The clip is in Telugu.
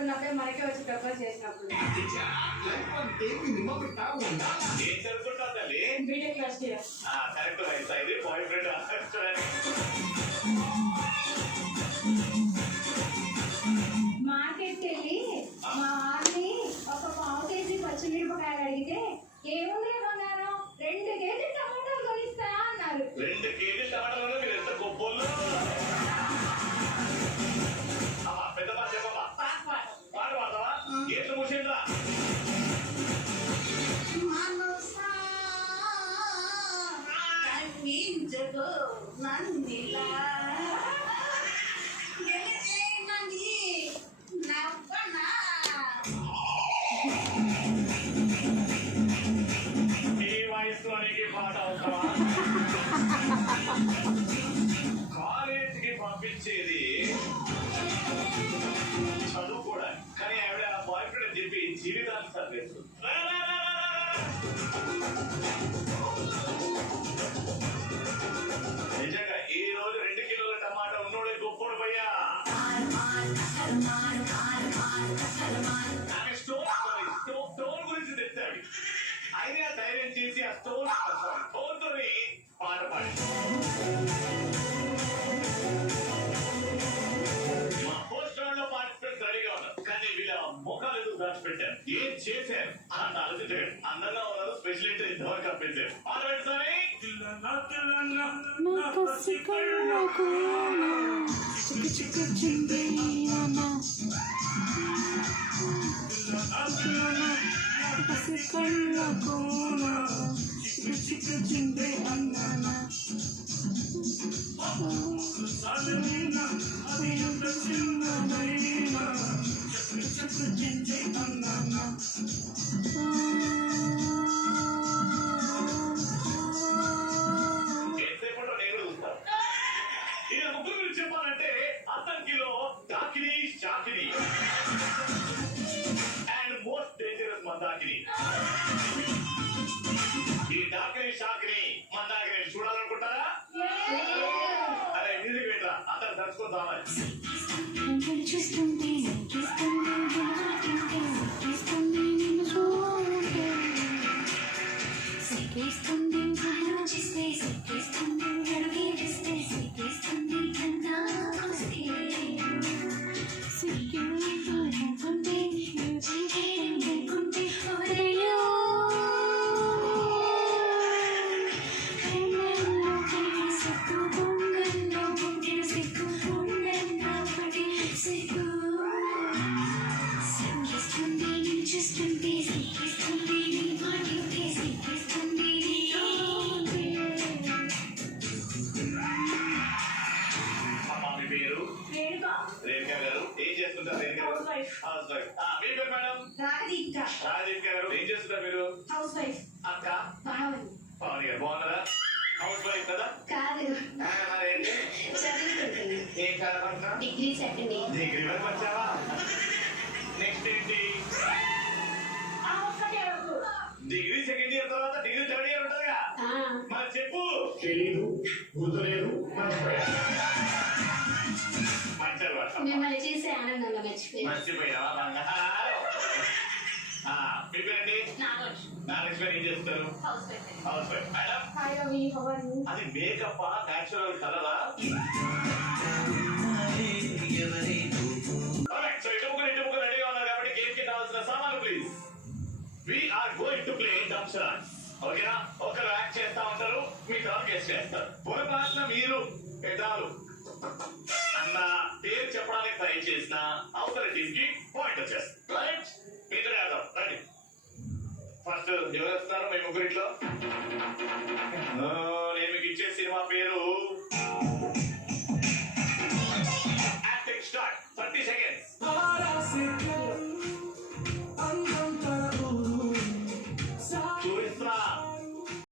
అనుకున్నప్పుడే మనకే వచ్చి ప్రపోజ్ చేసినప్పుడు ఏం చదువుకుంటావు తల్లి? BTech first year. Correct right ఇది బాయ్ ఫ్రెండ్ మార్కెట్కి వెళ్ళి మా వారిని ఒక పావు కేజీ పచ్చిమిరపకాయలు అడిగితే ఏముంది బంగారం 2 కేజీ టమాటాలు కొనిస్తా అన్నారు. 2 కేజీ టమాటాలు మీరు ఎంత గొప్పోళ్ళు. పెద్ద పాట చెప్పమ్మా. పాట పాడతావా? ఎట్లు ముసిండ్రా నందిలా పాట అవుతావా? కాలేజీకి పంపించేది చదువుకోవడానికి, కానీ ఆవిడ బాయ్ ఫ్రెండ్ అని చెప్పి జీవితాన్ని సర్దేస్తుంది. నిజంగా ఈ రోజు 2 కిలోల టమాటా ఉన్నోడే గొప్పోడు పోయా. ఆమె స్టోన్ గురించి తెచ్చాడు. అయినా ధైర్యం చేసి ఆ స్టోన్ తోని పాట పాడి మా పోస్ట్ గ్రౌండ్ లో పార్టిసిపేట్ రెడీగా ఉన్నారు, కానీ వీళ్ళ ముఖాలు ఎందుకు దాచిపెట్టారు, ఏం చేశారు అన్న ఆలోచించాడు. అందంగా ఉన్నారు, స్పెషల్ ఇంటర్ ఇంతవరకు అప్పించారు. పాట పెడతానే చెప్పాలంటే అతనికిలో Dakini Shakini and most dangerous Mandakini. ఈ డాకిని షాకిని మందాకిని చూడాలనుకుంటారా? అరే మ్యూజిక్ పెట్టరా, అతను తలుచుకుందామని. రేణుక గారు ఏం చేస్తుంటారు? ఏం చేస్తుంటారు మీరు? House wife. అక్క పవన్ గారు బాగున్నారా? హౌస్ వైఫ్ కదా? మరేంటి ఏం చదవకుండా డిగ్రీ వరకు వచ్చావా? నెక్స్ట్ ఏంటి? డిగ్రీ సెకండ్ ఇయర్ తర్వాత డిగ్రీ థర్డ్ ఇయర్ ఉంటుందిగా, మరి చెప్పు. తెలీదు, గుర్తులేదు, మిమ్మల్ని చేసే ఆనందంగా మర్చిపోయినావా? మీ పేరండి? నాగలక్ష్మి. ఏం చేస్తారు? House wife. మేడం అది మేకప్ న్యాచురల్ కలరా? ఇంటి ముగ్గురు రెడీగా ఉన్నారు కాబట్టి గేమ్ కి కావాల్సిన సామాన్లు please. We are going to play dumb shots. ఓకేనా? ఒకరు యాక్ట్ చేస్తా ఉంటారు, మీ తర్వాత గెస్ట్ చేస్తారు. పొరపాటున మీరు పెదాలు అన్న పేరు చెప్పడానికి ట్రై చేసిన అవతల టీమ్ కి పాయింట్ వచ్చేస్తారు. రైట్? మీతో యాదవ్ రండి. ఫస్ట్ ఎవరు వస్తున్నారు మీ ముగ్గురిట్లో? నేను మీకు ఇచ్చే సినిమా పేరు యాక్టింగ్ స్టార్ట్. 30 seconds.